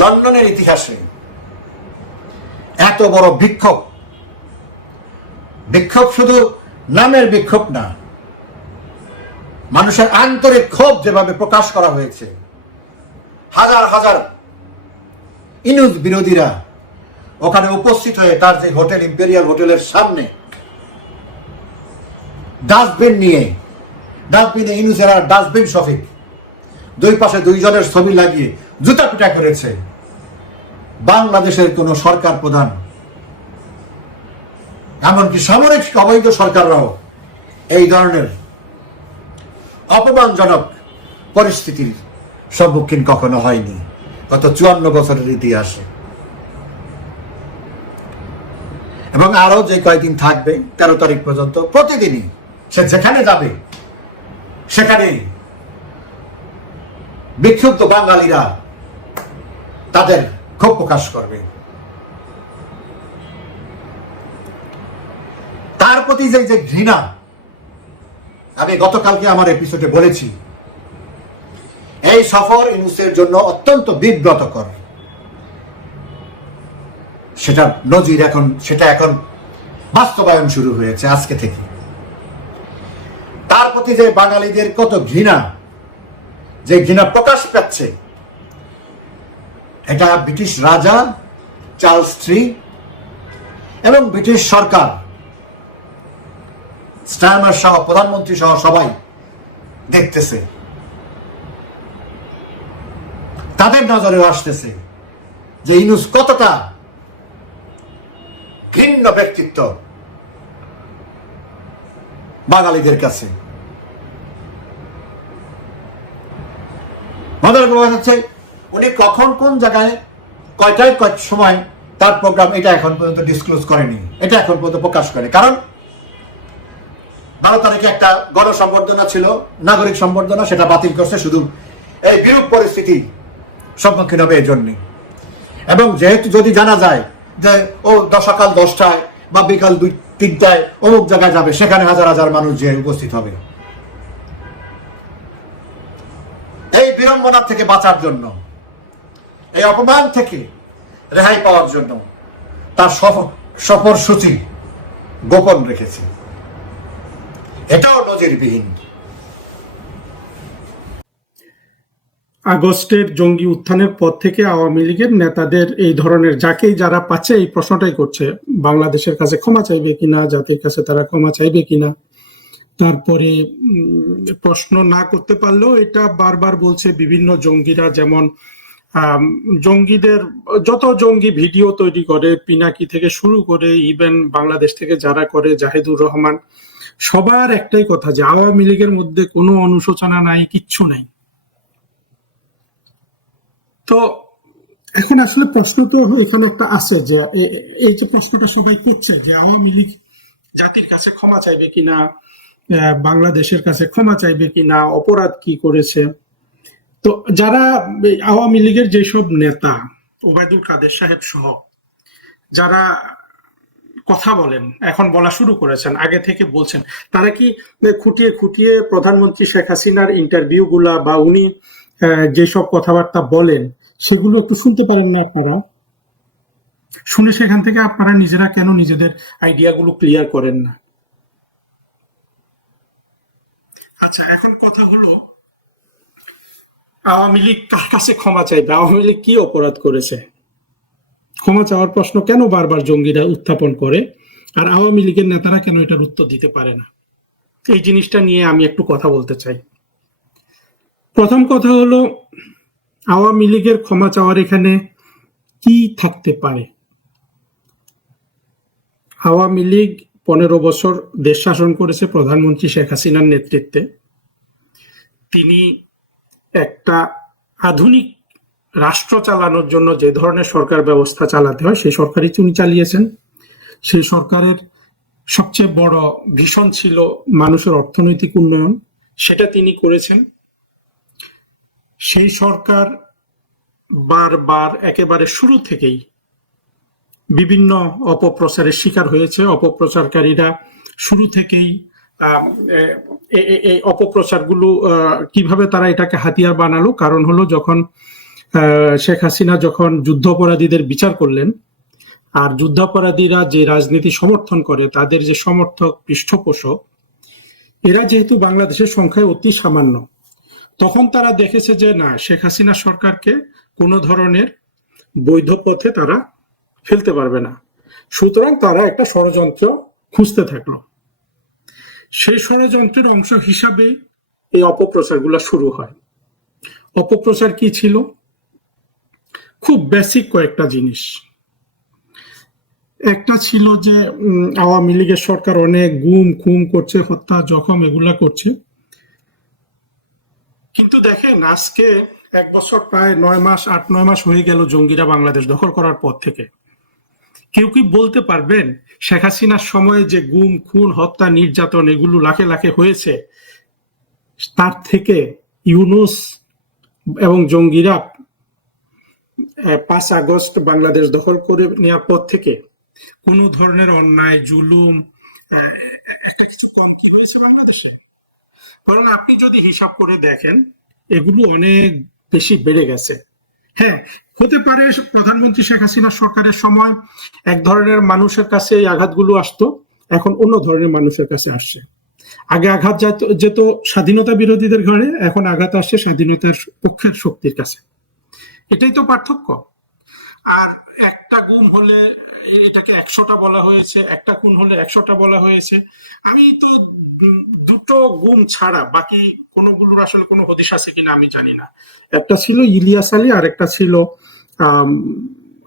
লন্ডনের ইতিহাসে এত বড় বিক্ষোভ। বিক্ষোভ শুধু নামের বিক্ষোভ না, মানুষের আন্তরিক ক্ষোভ যেভাবে প্রকাশ করা হয়েছে, হাজার হাজার ইনুজ বিরোধীরা ওখানে উপস্থিত হয়ে তার যে হোটেল, ইম্পেরিয়াল হোটেলের সামনে ডাস্টবিন নিয়ে, ডাস্টবিনে ইনুজেরা ডাস্টবিন শফিক দুই পাশে দুইজনের ছবি লাগিয়ে জুতা পিটা করেছে। বাংলাদেশের কোন সরকার প্রধান, এমনকি সামরিক অবৈধ সরকাররাও এই ধরনের অপমানজনক পরিস্থিতির সম্মুখীন কখনো হয়নি, গত চুয়ান্ন বছরের ইতিহাসে। এবং আরও যে কয়েকদিন থাকবে, তেরো তারিখ পর্যন্ত প্রতিদিনই সে যেখানে যাবে, সেখানেই বিক্ষুব্ধ বাঙালিরা তাদের ক্ষোভ প্রকাশ করবে। তার প্রতি যে যে ঘৃণা, আমি গতকালকে আমার এপিসোডে বলেছি, এই সফর ইউনুসের জন্য অত্যন্ত বিব্রতকর। সেটা নজির এখন সেটা এখন বাস্তবায়ন শুরু হয়েছে আজকে থেকে। তার প্রতি যে বাঙালিদের কত ঘৃণা যে ঘৃণা প্রকাশ পাচ্ছে, এটা ব্রিটিশ রাজা চার্লস থ্রি এবং ব্রিটিশ সরকার, স্টারমার সহ প্রধানমন্ত্রী সহ সবাই দেখতেছে। তাদের নজরেও আসতেছে যে ইনুস কতটা ঘৃণ্য ব্যক্তিত্ব বাঙালিদের কাছে। ব্যাপার হচ্ছে উনি কখন কোন জায়গায়, কয়টায়, কয় সময়, তার প্রোগ্রাম এটা এখন পর্যন্ত ডিসক্লোজ করেনি। এটা এখন পর্যন্ত প্রকাশ করে কারণ বারো তারিখে একটা গণসম্বর্ধনা ছিল, নাগরিক সম্বর্ধনা সেটা বাতিল করছে শুধু এই বিরূপ পরিস্থিতি সম্মুখীন হবে এই জন্যে এবং যেহেতু যদি জানা যায় যে, ও সকাল দশটায় বা বিকাল দুই, তিনটায় অমুক জায়গায় যাবে, সেখানে হাজার হাজার মানুষ যে উপস্থিত হবে। এই বিড়ম্বনা থেকে বাঁচার জন্য, এই অপমান থেকে রেহাই পাওয়ার জন্য তার সফর সূচি গোপন রেখেছে। এটাও নজিরবিহীন। আগস্টের জঙ্গি উত্থানের পর থেকে আওয়ামী লীগের নেতাদের এই ধরনের, যাকেই যারা পাচ্ছে এই প্রশ্নটাই করছে, বাংলাদেশের কাছে ক্ষমা চাইবে কিনা, জাতির কাছে তারা ক্ষমা চাইবে কিনা তারপরে প্রশ্ন না করতে পারলেও এটা বারবার বলছে বিভিন্ন জঙ্গিরা, যেমন জঙ্গিদের, যত জঙ্গি ভিডিও তৈরি করে, পিনাকি থেকে শুরু করে ইভেন বাংলাদেশ থেকে যারা করে, জাহিদুর রহমান, সবার একটাই কথা যে আওয়ামী লীগের মধ্যে কোনো অনুশোচনা নাই, কিচ্ছু নাই। তো এখন আসলে প্রশ্ন তো এখানে একটা আছে যে এই যে প্রশ্নটা সবাই করছে যে আওয়ামী লীগ জাতির কাছে ক্ষমা চাইবে কিনা বাংলাদেশের কাছে ক্ষমা চাইবে কিনা অপরাধ কি করেছে। তো যারা আওয়ামী লীগের যেসব নেতা, ওবায়দুল কাদের সাহেব সহ, যারা কথা বলেন, এখন বলা শুরু করেছেন, আগে থেকে বলছেন, তারা কি খুঁটিয়ে খুঁটিয়ে প্রধানমন্ত্রী শেখ হাসিনার ইন্টারভিউ গুলা বা উনি যেসব কথাবার্তা বলেন, সেগুলো একটু শুনতে পারেন না আপনারা? শুনে সেখান থেকে আপনারা নিজেরা কেন নিজেদের আইডিয়াগুলো ক্লিয়ার করেন না? আচ্ছা এখন কথা হলো, আওয়ামী লীগ কার কাছে ক্ষমা চাইবে? আওয়ামী লীগ কি অপরাধ করেছে? ক্ষমা চাওয়ার প্রশ্ন কেন বারবার জঙ্গিরা উত্থাপন করে? আর আওয়ামী লীগের নেতারা কেন এটার উত্তর দিতে পারে না? এই জিনিসটা নিয়ে আমি একটু কথা বলতে চাই। প্রথম কথা হলো, আওয়ামী লীগের ক্ষমা চাওয়ার এখানে কি থাকতে পারে? আওয়ামী লীগ পনেরো বছর দেশ শাসন করেছে প্রধানমন্ত্রী শেখ হাসিনার নেতৃত্বে। তিনি একটা আধুনিক রাষ্ট্র চালানোর জন্য যে ধরনের সরকার ব্যবস্থা চালাতে হয়, সেই সরকারই তিনি চালিয়েছেন। সেই সরকারের সবচেয়ে বড় ভীষণ ছিল মানুষের অর্থনৈতিক উন্নয়ন, সেটা তিনি করেছেন। সেই সরকার বারবার একেবারে শুরু থেকেই বিভিন্ন অপপ্রচারের শিকার হয়েছে। অপপ্রচারকারীরা শুরু থেকেই এই অপপ্রচারগুলো কীভাবে তারা এটাকে হাতিয়ার বানালো? কারণ হলো যখন শেখ হাসিনা যখন যুদ্ধাপরাধীদের বিচার করলেন, আর যুদ্ধাপরাধীরা যে রাজনীতি সমর্থন করে, তাদের যে সমর্থক পৃষ্ঠপোষক, এরা যেহেতু বাংলাদেশের সংখ্যায় অতি সামান্য, তখন তারা দেখেছে যে না, শেখ হাসিনা সরকারকে কোনো ধরনের বৈধ পথে তারা ফেলতে পারবে না। সুতরাং তারা একটা ষড়যন্ত্র খুঁজতে থাকল। সেই ষড়যন্ত্রের অংশ হিসাবে এই অপপ্রচারগুলো শুরু হয়। অপপ্রচার কি ছিল? খুব বেসিক কয়েকটা জিনিস। একটা ছিল যে আওয়ামী লীগের সরকার অনেক গুম খুম করছে, হত্যা, জখম এগুলা করছে। কিন্তু দেখেন, আজকে এক বছর প্রায় নয় মাস, আট, নয় মাস হয়ে গেল জঙ্গিরা বাংলাদেশ দখল করার পর থেকে। কেউ কি বলতে পারবেন, শেখ হাসিনার সময়ে যে গুম, খুন, হত্যা, নির্যাতন এগুলো লাখে লাখে হয়েছে, তার থেকে ইউনুস এবং জঙ্গিরা পাঁচ আগস্ট বাংলাদেশ দখল করে নেওয়ার পর থেকে কোনো ধরনের অন্যায়, জুলুম একটা কিছু কম কি হয়েছে বাংলাদেশে? কারণ আপনি যদি হিসাব করে দেখেন, এগুলো অনেক বেশি বেড়ে গেছে। হ্যাঁ হতে পারে প্রধানমন্ত্রী শেখ হাসিনা সরকারের সময় এক ধরনের মানুষের কাছে এই আঘাতগুলো আসতো, এখন অন্য ধরনের মানুষের কাছে আসছে। আগে আঘাত যেত যেত স্বাধীনতা বিরোধীদের ঘরে, এখন আঘাত আসছে স্বাধীনতার পক্ষের শক্তির কাছে। এটাই তো পার্থক্য। আর একটা গুম হলে এটাকে একশোটা বলা হয়েছে, একটা খুন হলে একশোটা বলা হয়েছে। আমি তো দুটো গুম ছাড়া বাকি কোনগুলোর আসলে কোনো হদিশ আছে কিনা আমি জানি না। একটা ছিল ইলিয়াস আলী আর একটা ছিল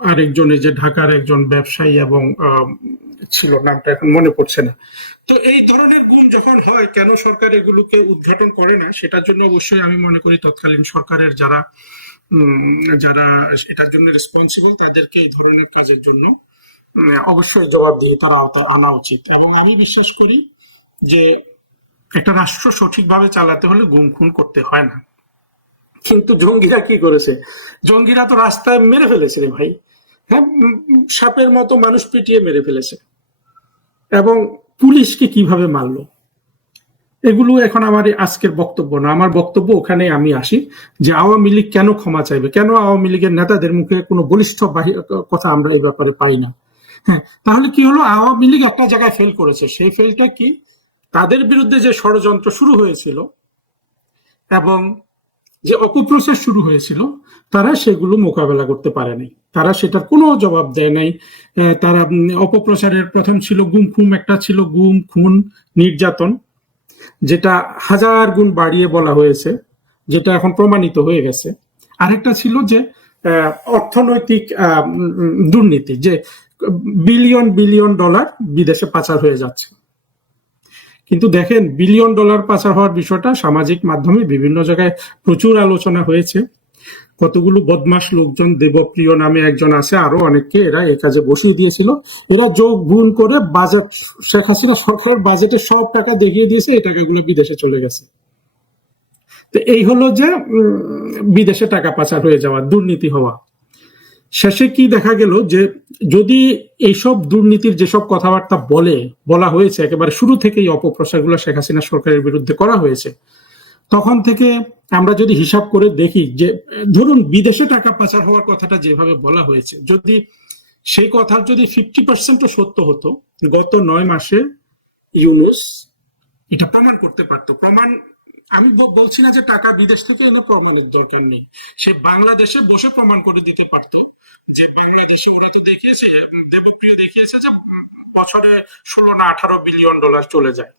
আরেকজন এই যে ঢাকার একজন ব্যবসায়ী এবং ছিল নামটা এখন মনে পড়ছে না। তো এই ধরনের গুণ যখন হয় কেন সরকার এগুলোকে উদ্ঘাটন করে না? সেটার জন্য অবশ্যই আমি মনে করি তৎকালীন সরকারের যারা উম, যারা এটার জন্য রেসপন্সিবল তাদেরকে এই ধরনের কাজের জন্য অবশ্যই জবাবদিহি তারা আওতায় আনা উচিত। এবং আমি বিশ্বাস করি যে একটা রাষ্ট্র সঠিকভাবে চালাতে হলে গুম খুন করতে হয় না। কিন্তু জঙ্গিরা কি করেছে? জঙ্গিরা তো রাস্তায় মেরে ফেলেছে ভাই। হ্যাঁ সাপের মতো মানুষ পিটিয়ে মেরে ফেলেছে। এবং পুলিশকে কীভাবে মারলো? এগুলো এখন আমার আজকের বক্তব্য না। আমার বক্তব্য ওখানে আমি আসি যে আওয়ামী লীগ কেন ক্ষমা চাইবে? কেন আওয়ামী লীগের নেতাদের মুখে কোনো বলিষ্ঠ কথা আমরা এই ব্যাপারে পাই না? হ্যাঁ তাহলে কি হলো? আওয়ামী লীগ একটা জায়গায় ফেল করেছে। সেই ফেলটা কি? তাদের বিরুদ্ধে যে ষড়যন্ত্র শুরু হয়েছিল এবং যে অপপ্রচার শুরু হয়েছিল, তারা সেগুলো মোকাবেলা করতে পারেনি তারা সেটার কোনো জবাব দেয় নাই। তারা অপপ্রচারের প্রথম ছিল গুম খুম একটা ছিল গুম খুন নির্যাতন, যেটা হাজার গুণ বাড়িয়ে বলা হয়েছে, যেটা এখন প্রমাণিত হয়ে গেছে। আরেকটা ছিল যে অর্থনৈতিক দুর্নীতি, যে বিলিয়ন বিলিয়ন ডলার বিদেশে পাচার হয়ে যাচ্ছে। কিন্তু দেখেন বিলিয়ন ডলার পাচার হওয়ার বিষয়টা সামাজিক মাধ্যমে বিভিন্ন জায়গায় প্রচুর আলোচনা হয়েছে। কতগুলো বদমাস লোকজন দেবপ্রিয় নামে একজন আছে, আরও অনেককে এরা এই কাজে বসিয়ে দিয়েছিল। এরা যোগ গুণ করে বাজেট, শেখ হাসিনা সরকারের বাজেটে সব টাকা দেখিয়ে দিয়েছে, এই টাকাগুলো বিদেশে চলে গেছে। তো এই হলো যে বিদেশে টাকা পাচার হয়ে যাওয়া, দুর্নীতি হওয়া। শেষে কি দেখা গেল যে যদি এইসব দুর্নীতির যেসব কথাবার্তা বলে, বলা হয়েছে, একেবারে শুরু থেকেই অপপ্রচারগুলো শেখ হাসিনা সরকারের বিরুদ্ধে করা হয়েছে, তখন থেকে আমরা যদি হিসাব করে দেখি যে, ধরুন বিদেশে টাকা পাচার হওয়ার কথাটা যেভাবে বলা হয়েছে, যদি সেই কথার যদি ফিফটি পার্সেন্টও সত্য হতো, গত নয় মাসে ইউনুস এটা প্রমাণ করতে পারতো। প্রমাণ, আমি বলছি না যে টাকা বিদেশ থেকে এনে প্রমাণের দরকার নেই। সে বাংলাদেশে বসে প্রমাণ করে দিতে পারতো। যে বাংলাদেশে ওরা দেখিয়েছে দেবপ্রিয় দেখিয়েছে যে বছরে ষোলো না আঠারো বিলিয়ন ডলার চলে যায়।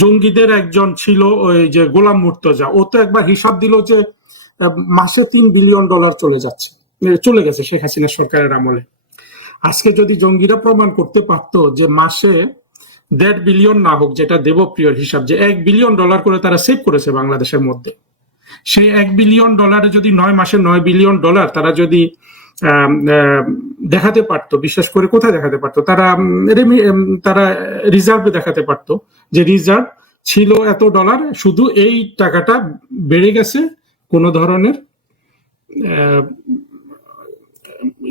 জঙ্গিদের একজন ছিল ওই যে গোলাম মুর্তজা, ও তো একবার হিসাব দিল যে মাসে তিন বিলিয়ন ডলার চলে যাচ্ছে চলে গেছে শেখ হাসিনা সরকারের আমলে। আজকে যদি জঙ্গিরা প্রমাণ করতে পারতো যে মাসে দেড় বিলিয়ন না হোক, যেটা দেবপ্রিয়র হিসাব, যে এক বিলিয়ন ডলার করে তারা সেভ করেছে বাংলাদেশের মধ্যে, সেই এক বিলিয়ন ডলারে যদি নয় মাসে নয় বিলিয়ন ডলার তারা যদি দেখাতে পারতো বিশেষ করে কোথায় দেখাতে পারতো? তারা তারা রিজার্ভে দেখাতে পারতো যে রিজার্ভ ছিল এত ডলার, শুধু এই টাকাটা বেড়ে গেছে কোনো ধরনের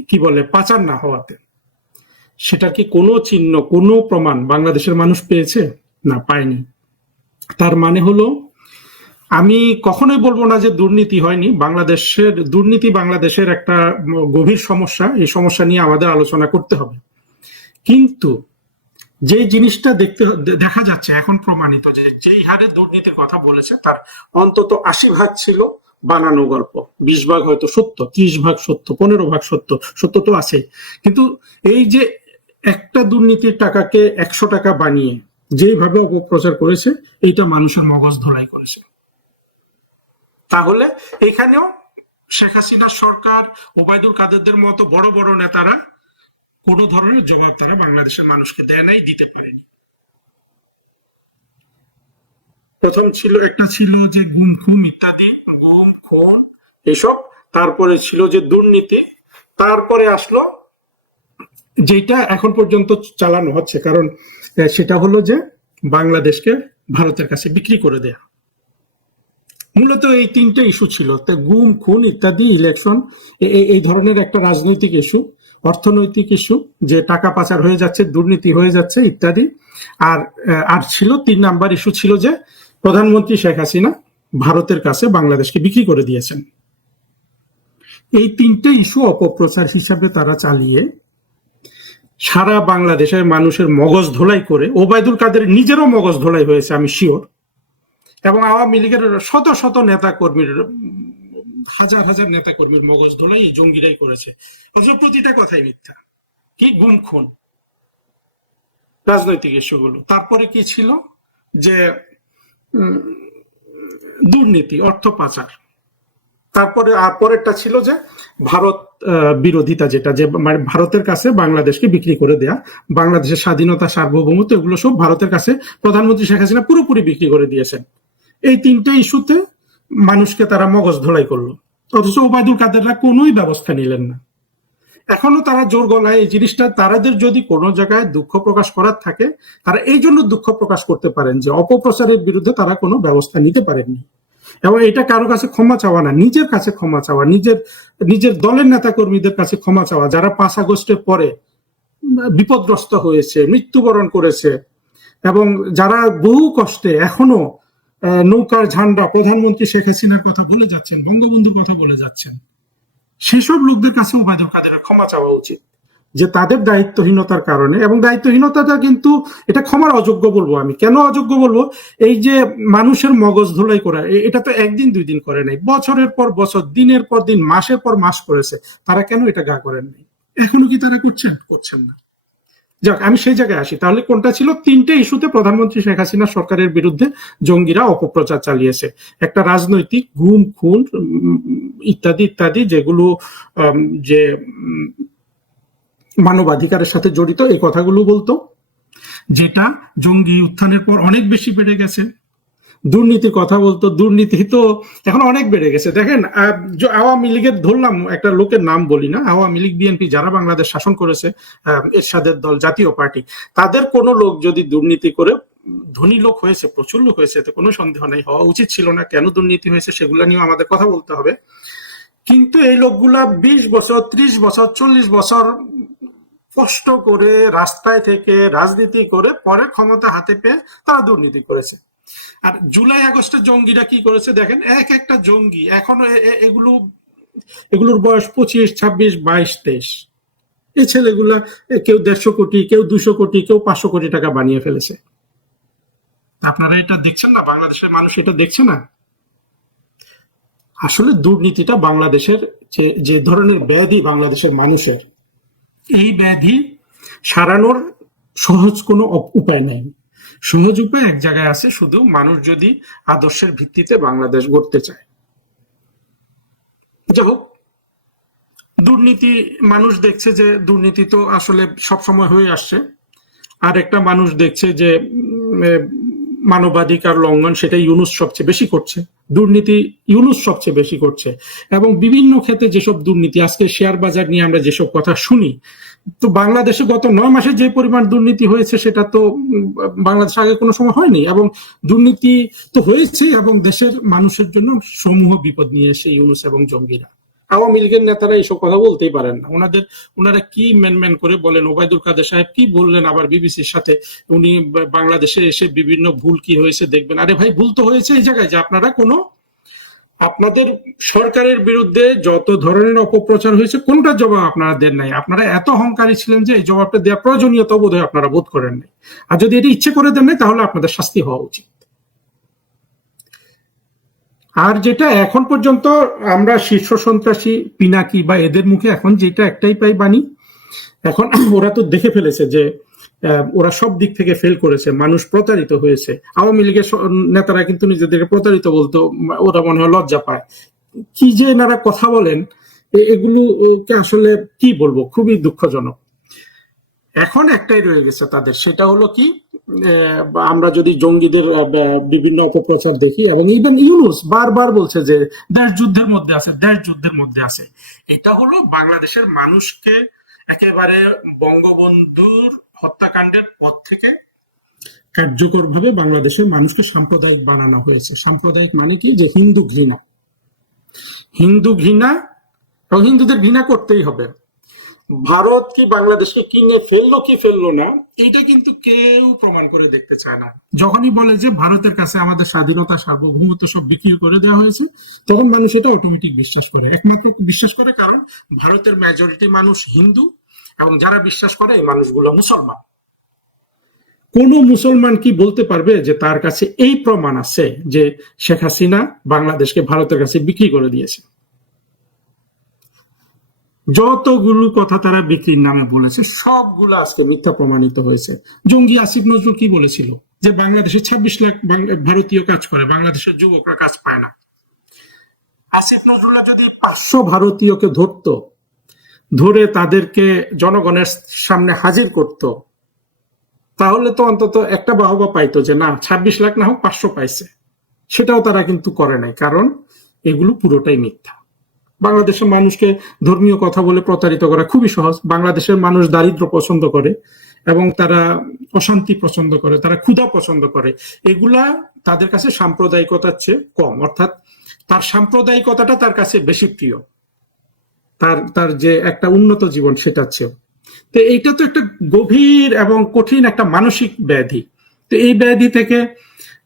কি বলে, পাচার না হওয়াতে। সেটার কি কোনো চিহ্ন, কোনো প্রমাণ বাংলাদেশের মানুষ পেয়েছে? না, পায়নি। তার মানে হলো আমি কখনোই বলব না যে দুর্নীতি হয়নি। বাংলাদেশের, দুর্নীতি বাংলাদেশের একটা গভীর সমস্যা। এই সমস্যা নিয়ে আমাদের আলোচনা করতে হবে। কিন্তু যে জিনিসটা দেখতে দেখা যাচ্ছে, এখন প্রমাণিত যে যেই হারে দুর্নীতির কথা বলেছে, তার অন্তত আশি ভাগ ছিল বানানো গল্প। বিশ ভাগ হয়তো সত্য, ত্রিশ ভাগ সত্য, পনেরো ভাগ সত্য সত্য তো আছে কিন্তু এই যে একটা দুর্নীতির টাকাকে একশো টাকা বানিয়ে যেভাবে অপপ্রচার করেছে, এইটা মানুষের মগজ ধোলাই করেছে। তাহলে এখানেও শেখ হাসিনার সরকার, ওবায়দুল কাদেরদের মতো বড় বড় নেতারা কোনো ধরনের জবাব তারা বাংলাদেশের মানুষকে দেয় নাই, দিতে পারেনি। প্রথম ছিল, একটা ছিল যে গুম খুম ইত্যাদি, গুম খুন এসব। তারপরে ছিল যে দুর্নীতি। তারপরে আসলো যেটা এখন পর্যন্ত চালানো হচ্ছে, কারণ সেটা হলো যে বাংলাদেশকে ভারতের কাছে বিক্রি করে দেয়া। মূলত এই তিনটে ইস্যু ছিল। তা গুম, খুন ইত্যাদি ইলেকশন এই ধরনের একটা রাজনৈতিক ইস্যু অর্থনৈতিক ইস্যু যে টাকা পাচার হয়ে যাচ্ছে, দুর্নীতি হয়ে যাচ্ছে ইত্যাদি। আর আর ছিল তিন নাম্বার ইস্যু ছিল যে প্রধানমন্ত্রী শেখ হাসিনা ভারতের কাছে বাংলাদেশকে বিক্রি করে দিয়েছেন। এই তিনটে ইস্যু অপপ্রচার হিসাবে তারা চালিয়ে সারা বাংলাদেশের মানুষের মগজ ধোলাই করে, ওবায়দুল কাদের নিজেরও মগজ ধোলাই হয়েছে, আমি শিওর এবং আওয়ামী লীগের শত শত নেতা কর্মীর হাজার হাজার নেতা কর্মীর মগজ ধোলাই এই জঙ্গিরাই করেছে। অথচ প্রতিটা কথাই মিথ্যা। কি গুম খুন? রাজনৈতিক ইস্যুগুলো। তারপরে কি ছিল? যে দুর্নীতি, অর্থ পাচার। তারপরে পরেরটা ছিল যে, ভারত বিরোধিতা যেটা, যে মানে ভারতের কাছে বাংলাদেশকে বিক্রি করে দেয়া, বাংলাদেশের স্বাধীনতা সার্বভৌমত্ব, এগুলো সব ভারতের কাছে প্রধানমন্ত্রী শেখ হাসিনা পুরোপুরি বিক্রি করে দিয়েছেন। এই তিনটে ইস্যুতে মানুষকে তারা মগজ ধোলাই করল। অথচ ওবায়দুল কাদেররা কোনোই ব্যবস্থা নিলেন না। এখনও তারা জোর গলায় এই জিনিসটা তারাদের যদি কোনো জায়গায় দুঃখ প্রকাশ করার থাকে, তারা এই জন্য দুঃখ প্রকাশ করতে পারেন যে অপপ্রচারের বিরুদ্ধে তারা কোনো ব্যবস্থা নিতে পারেননি। এবং এটা কারও কাছে ক্ষমা চাওয়া না, নিজের কাছে ক্ষমা চাওয়া, নিজের নিজের দলের নেতা কর্মীদের কাছে ক্ষমা চাওয়া, যারা পাঁচ আগস্টের পরে বিপদগ্রস্ত হয়েছে, মৃত্যুবরণ করেছে, এবং যারা বহু কষ্টে এখনও নৌকার ঝান্ডা প্রধানমন্ত্রী শেখ হাসিনার কথা বলে যাচ্ছেন বঙ্গবন্ধুর কথা বলে যাচ্ছেন। সেসব লোকদের কাছে ওবায়দুল কাদেরের ক্ষমা চাওয়া উচিত। যে তাদের দায়িত্বহীনতার কারণে এবং দায়িত্বহীনতাটা কিন্তু এটা ক্ষমার অযোগ্য বলব আমি। কেন অযোগ্য বলব? এই যে মানুষের মগজ ধোলাই করা এটা তো একদিন দুই দিন করে নাই। বছরের পর বছর দিনের পর দিন মাসের পর মাস করেছে। তারা কেন এটা গা করেন নাই? এখনও কি তারা করছেন? করছেন না। যাক, আমি সেই জায়গায় আসি। তাহলে কোনটা ছিল? তিনটে ইস্যুতে প্রধানমন্ত্রী শেখ হাসিনা সরকারের বিরুদ্ধে জঙ্গিরা অপপ্রচার চালিয়েছে। একটা রাজনৈতিক গুম খুন ইত্যাদি ইত্যাদি, যেগুলো যে মানবাধিকারের সাথে জড়িত, এই কথাগুলো বলতো, যেটা জঙ্গি উত্থানের পর অনেক বেশি বেড়ে গেছে। দুর্নীতির কথা বলতো, দুর্নীতি তো এখন অনেক বেড়ে গেছে। দেখেন আওয়ামী লীগের ধরলাম একটা লোকের নাম বলি না, আওয়ামী লীগ, বিএনপি যারা বাংলাদেশ শাসন করেছে এরশাদের দল, জাতীয় পার্টি, তাদের কোনো লোক যদি দুর্নীতি করে, ধনী লোক হয়েছে, প্রচুর লোক হয়েছে, এতে কোনো সন্দেহ নেই, হওয়া উচিত ছিল না, কেন দুর্নীতি হয়েছে সেগুলো নিয়ে আমাদের কথা বলতে হবে। কিন্তু এই লোকগুলা বিশ বছর, ত্রিশ বছর, চল্লিশ বছর কষ্ট করে রাস্তায় থেকে রাজনীতি করে পরে ক্ষমতা হাতে পেয়ে তারা দুর্নীতি করেছে। আর জুলাই, আগস্টের জঙ্গিরা কি করেছে দেখেন, এক একটা জঙ্গি, এখনও এগুলো, এগুলোর বয়স পঁচিশ, ছাব্বিশ, বাইশ, তেইশ। এই ছেলেগুলা কেউ দেড়শো কোটি, কেউ দুশো কোটি, কেউ পাঁচশো কোটি টাকা বানিয়ে ফেলেছে। আপনারা এটা দেখছেন না? বাংলাদেশের মানুষ এটা দেখছে না? আসলে দুর্নীতিটা বাংলাদেশের যে যে ধরনের ব্যাধি বাংলাদেশের মানুষের, এই ব্যাধি সারানোর সহজ কোনো উপায় নাই। সহজ উপায় এক জায়গায় আছে, শুধু মানুষ যদি আদর্শের ভিত্তিতে বাংলাদেশ গড়তে চায়। যাই হোক দুর্নীতি, মানুষ দেখছে যে দুর্নীতি তো আসলে সব সময় হয়ে আসছে। আর একটা মানুষ দেখছে যে মানবাধিকার লঙ্ঘন সেটা ইউনুস সবচেয়ে বেশি করছে, দুর্নীতি ইউনুস সবচেয়ে বেশি করছে, এবং বিভিন্ন ক্ষেত্রে যেসব দুর্নীতি, আজকে শেয়ার বাজার নিয়ে আমরা যেসব কথা শুনি, তো বাংলাদেশে গত নয় মাসে যে পরিমাণ দুর্নীতি হয়েছে সেটা তো বাংলাদেশে আগে কোনো সময় হয়নি, এবং দুর্নীতি তো হয়েছে, এবং দেশের মানুষের জন্য সমূহ বিপদ নিয়ে এসে ইউনুস এবং জঙ্গিরা। আওয়ামী লীগের নেতারা এইসব কথা বলতেই পারেন না। ওনাদের, ওনারা কি মেন মেন করে বলেন? ওবায়দুল কাদের সাহেব কি বললেন আবার বিবিসির সাথে? উনি বাংলাদেশে এসে বিভিন্ন ভুল কি হয়েছে দেখবেন। আরে ভাই, ভুল তো হয়েছে এই জায়গায় যে আপনারা কোনো, আপনাদের সরকারের বিরুদ্ধে যত ধরনের অপপ্রচার হয়েছে কোনটা জবাব আপনারা দেন নাই? আপনারা এত অহংকারী ছিলেন যে এই জবাবটা দেওয়ার প্রয়োজনীয়তা বোধ হয় আপনারা বোধ করেন নাই। আর যদি এটা ইচ্ছে করে দেন নাই, তাহলে আপনাদের শাস্তি হওয়া উচিত। আর যেটা এখন পর্যন্ত আমরা শীর্ষ সন্ত্রাসী, পিনাকি বা এদের মুখে এখন যেটা একটাই পাই বাণী, এখন ওরা তো দেখে ফেলেছে যে ওরা সব দিক থেকে ফেল করেছে, মানুষ প্রতারিত হয়েছে। আওয়ামী লীগের নেতারা কিন্তু নিজেদেরকে প্রতারিত বলতো, ওরা মনে হয় লজ্জা পায়। কি যে এনারা কথা বলেন এগুলো আসলে কি বলব? খুবই দুঃখজনক। এখন একটাই রয়ে গেছে তাদের, সেটা হলো কি? আমরা যদি জঙ্গিদের বিভিন্ন অপপ্রচার দেখি, এবং ইভেন ইউনুস বারবার বলছে যে দেশ যুদ্ধের মধ্যে আছে, দেশ যুদ্ধের মধ্যে আছে। এটা হলো বাংলাদেশের মানুষকে একেবারে বঙ্গবন্ধুর হত্যাকাণ্ডের পর থেকে কার্যকরভাবে বাংলাদেশের মানুষকে সাম্প্রদায়িক বানানো হয়েছে। সাম্প্রদায়িক মানে কি? যে হিন্দু ঘৃণা। হিন্দু ঘৃণা হিন্দুদের ঘৃণা করতেই হবে। ভারত কি বাংলাদেশকে কিনে ফেলল কি ফেলল না? এটা কিন্তু কেউ প্রমাণ করে দেখতে চায় না। যখনই বলে যে ভারতের কাছে আমাদের স্বাধীনতা, সার্বভৌমত্ব সব বিক্রি করে দেওয়া হয়েছে, তখন মানুষ এটা অটোমেটিক বিশ্বাস করে। একমাত্র বিশ্বাস করে কারণ ভারতের মেজরিটি মানুষ হিন্দু এবং যারা বিশ্বাস করে, এই মানুষগুলো মুসলমান। কোন মুসলমান কি বলতে পারবে যে তার কাছে এই প্রমাণ আছে যে শেখ হাসিনা বাংলাদেশকে ভারতের কাছে বিক্রি করে দিয়েছে? যতগুলো কথা তারা বিক্রির নামে বলেছে, সবগুলো আজকে মিথ্যা প্রমাণিত হয়েছে। জঙ্গি আসিফ নজরুল কি বলেছিল? যে বাংলাদেশে ছাব্বিশ লাখ ভারতীয় কাজ করে, বাংলাদেশের যুবকরা কাজ পায় না। আসিফ নজরুল্লাহ যদি পাঁচশো ভারতীয়কে ধরতো, ধরে তাদেরকে জনগণের সামনে হাজির করত, তাহলে তো অন্তত একটা বাহবা পাইতো যে, না, ছাব্বিশ লাখ না হোক, পাঁচশো পাইছে। সেটাও তারা কিন্তু করে নাই, কারণ এগুলো পুরোটাই মিথ্যা। বাংলাদেশের মানুষকে ধর্মীয় কথা বলে প্রতারিত করা খুবই সহজ। বাংলাদেশের মানুষ দারিদ্র পছন্দ করে এবং তারা অশান্তি পছন্দ করে, তারা ক্ষুধা পছন্দ করে। এগুলা তাদের কাছে সাম্প্রদায়িকতার চেয়ে কম। অর্থাৎ তার সাম্প্রদায়িকতাটা তার কাছে বেশি প্রিয়। তার তার যে একটা উন্নত জীবন সেটা চেয়েও। তো এইটা তো একটা গভীর এবং কঠিন একটা মানসিক ব্যাধি। তো এই ব্যাধি থেকে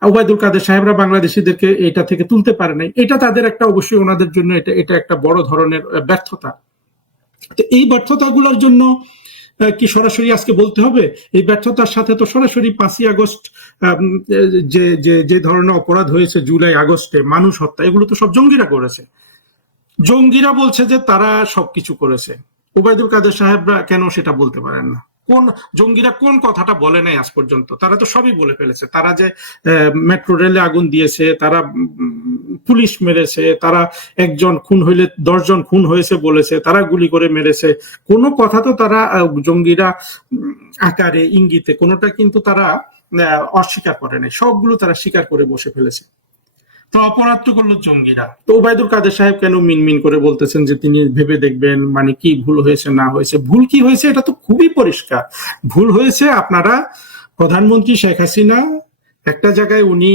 ওবায়দুল কাদের সাহেবরা বাংলাদেশিদেরকে এটা থেকে তুলতে পারে নাই। এটা তাদের একটা অবশ্যই ওনাদের জন্য এটা এটা একটা বড় ধরনের ব্যর্থতা। তো এই ব্যর্থতাগুলোর জন্য কি সরাসরি আজকে বলতে হবে? এই ব্যর্থতার সাথে তো সরাসরি পাঁচই আগস্ট যে যে যে ধরনের অপরাধ হয়েছে জুলাই আগস্টে, মানুষ হত্যা, এগুলো তো সব জঙ্গিরা করেছে। জঙ্গিরা বলছে যে তারা সবকিছু করেছে। ওবায়দুল কাদের সাহেবরা কেন সেটা বলতে পারেন না? কোন জঙ্গিরা কোন কথাটা বলে নাই আজ পর্যন্ত? তারা তো সবই বলে ফেলেছে। তারা যে মেট্রো রেলে আগুন দিয়েছে, তারা পুলিশ মেরেছে, তারা একজন খুন হইলে দশজন খুন হয়েছে বলেছে, তারা গুলি করে মেরেছে। কোনো কথা তো তারা জঙ্গিরা আকারে, ইঙ্গিতে কোনোটা কিন্তু তারা অস্বীকার করে নাই। সবগুলো তারা স্বীকার করে বসে ফেলেছে। তো অপরাধ করল জঙ্গিরা। তো ওবায়দুল কাদের সাহেব কেন মিনমিন করে বলতেছেন যে তিনি ভেবে দেখবেন মানে কি ভুল হয়েছে, না হয়েছে? ভুল কি হয়েছে এটা তো খুবই পরিষ্কার। ভুল হয়েছে আপনারা প্রধানমন্ত্রী শেখ হাসিনা, একটা জায়গায় উনি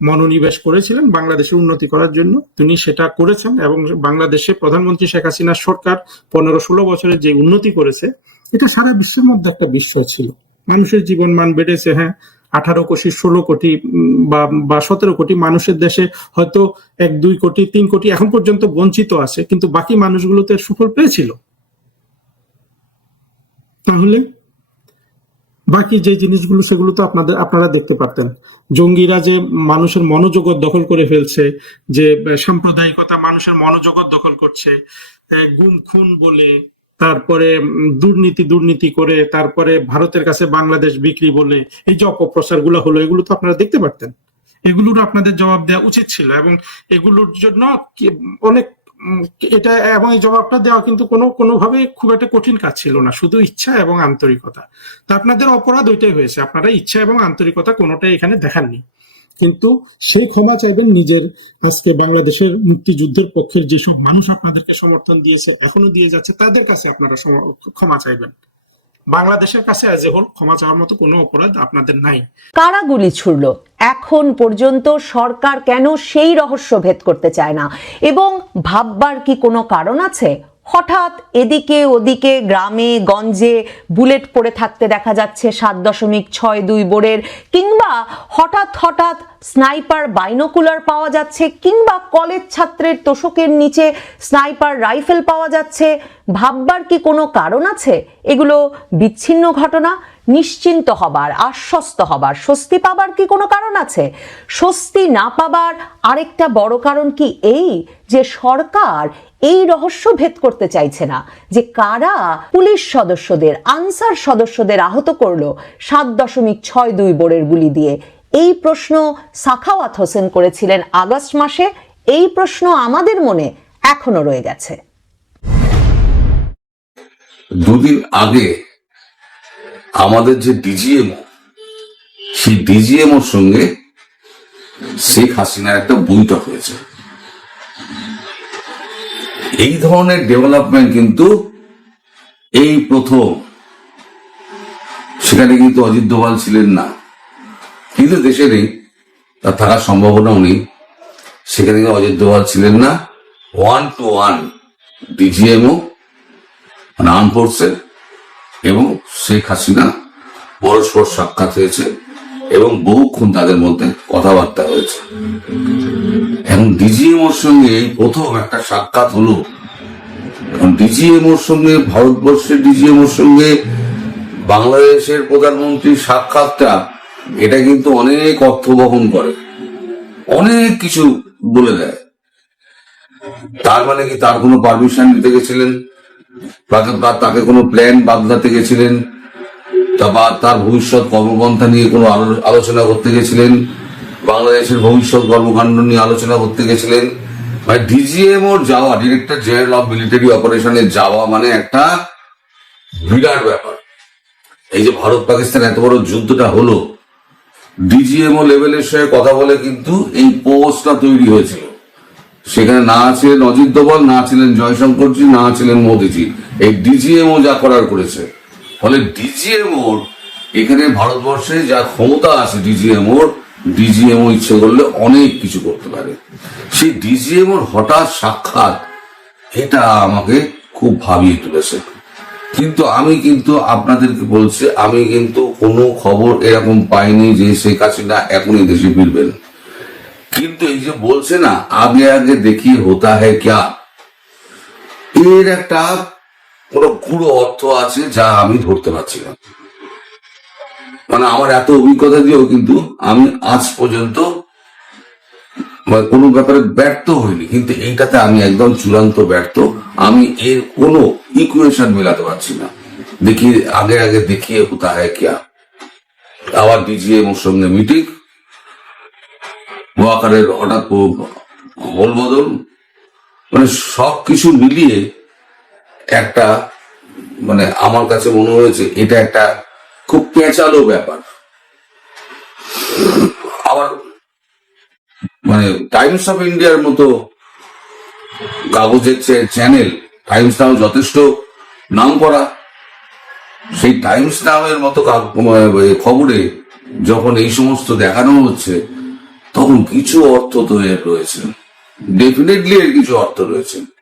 মনোনিবেশ করেছিলেন বাংলাদেশের উন্নতি করার জন্য। তিনি সেটা করেছেন এবং বাংলাদেশে প্রধানমন্ত্রী শেখ হাসিনার সরকার পনেরো ষোলো বছরের যে উন্নতি করেছে, এটা সারা বিশ্বের মধ্যে একটা বিস্ময় ছিল। মানুষের জীবন মান বেড়েছে হ্যাঁ। আঠারো কোটি, ষোলো কোটি বা বা সতেরো কোটি মানুষের দেশে হয়তো এক, দুই কোটি, তিন কোটি এখন পর্যন্ত বঞ্চিত আছে, কিন্তু বাকি মানুষগুলো তো সুফল পেয়েছিল। তাহলে বাকি যে জিনিসগুলো, সেগুলো তো আপনাদের, আপনারা দেখতে পারতেন। জঙ্গিরা যে মানুষের মনোজগৎ দখল করে ফেলছে, যে সাম্প্রদায়িকতা মানুষের মনোজগৎ দখল করছে গুম, খুন বলে তারপরে দুর্নীতি দুর্নীতি করে তারপরে ভারতের কাছে বাংলাদেশ বিক্রি বলে এই যে অপপ্রচারগুলো হলো, এগুলো তো আপনারা দেখতে পারতেন। এগুলোর আপনাদের জবাব দেওয়া উচিত ছিল এবং এগুলোর জন্য অনেক এটা এবং এই জবাবটা দেওয়া কিন্তু কোনো কোনোভাবে খুব একটা কঠিন কাজ ছিল না, শুধু ইচ্ছা এবং আন্তরিকতা। তা আপনাদের অপরাধ ওইটাই হয়েছে, আপনারা ইচ্ছা এবং আন্তরিকতা কোনোটাই এখানে দেখাননি। কিন্তু সেই ক্ষমা চাইবেন নিজের আজকে বাংলাদেশের মুক্তিযুদ্ধের পক্ষের যেসব মানুষ আপনাদেরকে সমর্থন দিয়েছে, এখনও দিয়ে যাচ্ছে, তাদের কাছে আপনারা ক্ষমা চাইবেন। বাংলাদেশের কাছে এ হোল ক্ষমা চাওয়ার মতো কোনো অপরাধ আপনাদের নাই। কারা গুলি ছুড়ল? এখন পর্যন্ত সরকার কেন সেই রহস্য ভেদ করতে চায় না? এবং ভাববার কি কোনো কারণ আছে? হঠাৎ এদিকে ওদিকে গ্রামে, গঞ্জে বুলেট পড়ে থাকতে দেখা যাচ্ছে সাত দশমিক ছয় দুই বোরের, কিংবা হঠাৎ হঠাৎ স্নাইপার বাইনোকুলার পাওয়া যাচ্ছে, কিংবা কলেজ ছাত্রের তোষকের নিচে স্নাইপার রাইফেল পাওয়া যাচ্ছে। ভাববার কি কোনো কারণ আছে? এগুলো বিচ্ছিন্ন ঘটনা। নিশ্চিন্ত হবার, আশ্বস্ত হবার। স্বস্তি পাবার কি কোনো কারণ আছে? স্বস্তি না পাবার আরেকটা বড় কারণ কি এই যে সরকার এই রহস্য ভেদ করতে চাইছে না, যে কারা পুলিশ সদস্যদের, আনসার সদস্যদের আহত করল সাত দশমিক ছয় দুই বোরের গুলি দিয়ে। এই প্রশ্ন সাখাওয়াত হোসেন করেছিলেন আগস্ট মাসে। এই প্রশ্ন আমাদের মনে এখনও রয়ে গেছে। দুদিন আগে আমাদের যে ডিজিএমও সেই ডিজিএমওর সঙ্গে শেখ হাসিনার একটা বৈঠক হয়েছে। এই ধরনের ডেভেলপমেন্ট কিন্তু এই প্রথম, সেখানে কিন্তু অজিত দোভাল ছিলেন না। কিন্তু দেশে নেই তার থাকার সম্ভাবনাও নেই। সেখানে কিন্তু অজিত দোভাল ছিলেন না। ওয়ান টু ওয়ান ডিজিএমও মানে আর্ম ফোর্সের এবং শেখ হাসিনা পরস্পর সাক্ষাৎ হয়েছে এবং বহুক্ষণ তাদের মধ্যে কথাবার্তা হয়েছে। এখন ডিজিএমওর সঙ্গে প্রথম একটা সাক্ষাৎ হলো। ডিজিএমওর সঙ্গে, ভারতবর্ষের ডিজিএমওর সঙ্গে, বাংলাদেশের প্রধানমন্ত্রীর সাক্ষাৎটা, এটা কিন্তু অনেক অর্থ বহন করে। অনেক কিছু বলে দেয়। তার মানে কি তার কোনো পারমিশন নিতে গেছিলেন? তাকে কোনো প্ল্যান বাদলাতে গেছিলেন? বা তার ভবিষ্যৎ কর্মপন্থা নিয়ে কোনো আলোচনা করতে গেছিলেন? বাংলাদেশের ভবিষ্যৎ কর্মকাণ্ড নিয়ে আলোচনা করতে গেছিলেন? মানে ডিজিএম ওর যাওয়া ডিরেক্টর জেনারেল অফ মিলিটারি অপারেশনে যাওয়া মানে একটা বিরাট ব্যাপার। এই যে ভারত পাকিস্তান এত বড় যুদ্ধটা হলো ডিজিএমও লেভেলের সঙ্গে কথা বলে কিন্তু এই পোস্টটা তৈরি হয়েছিল। সেখানে না ছিলেন অজিত দোভাল, না ছিলেন জয়শঙ্করজি, না ছিলেন মোদিজি। এই ডিজিএমও যা করার করেছে, ফলে ডিজিএমওর এখানে ভারতবর্ষে যা ক্ষমতা আছে ডিজিএমওর ডিজিএমও ইচ্ছে করলে অনেক কিছু করতে পারে। সেই ডিজিএমওর হঠাৎ সাক্ষাৎ, এটা আমাকে খুব ভাবিয়ে তুলেছে। কিন্তু আমি কিন্তু আপনাদেরকে বলছি, আমি কিন্তু কোনো খবর এরকম পাইনি যে শেখ হাসিনা এখনই দেশে ফিরবেন। কিন্তু এই যে বলছে না, আগে আগে দেখি হোতা হ্যায় ক্যা? এর একটা কোনো গুঁড়ো অর্থ আছে যা আমি ধরতে পারছি না। মানে আমার এত অভিজ্ঞতা দিয়েও কিন্তু আমি আজ পর্যন্ত মানে কোনো ব্যাপারে ব্যর্থ হইনি। কিন্তু এইটাতে আমি একদম চূড়ান্ত ব্যর্থ। আমি এর কোনো ইকুয়েশন মেলাতে পারছি না। দেখি, আগে আগে দেখিয়ে হোতা হ্যায় ক্যা? আবার ডিজিএম সঙ্গে মিটিং ওয়াকারের হঠাৎ হোল বদল মানে সব কিছু মিলিয়ে একটা মানে আমার কাছে মনে হয়েছে এটা একটা খুব পেঁচালো ব্যাপার। আবার মানে টাইমস অফ ইন্ডিয়ার মতো কাগজের চ্যানেল টাইমস নাও যথেষ্ট নাম করা। সেই টাইমস নামের মতো মানে খবরে যখন এই সমস্ত দেখানো হচ্ছে তখন কিছু অর্থ তো এর রয়েছে। ডেফিনেটলি এর কিছু অর্থ রয়েছে।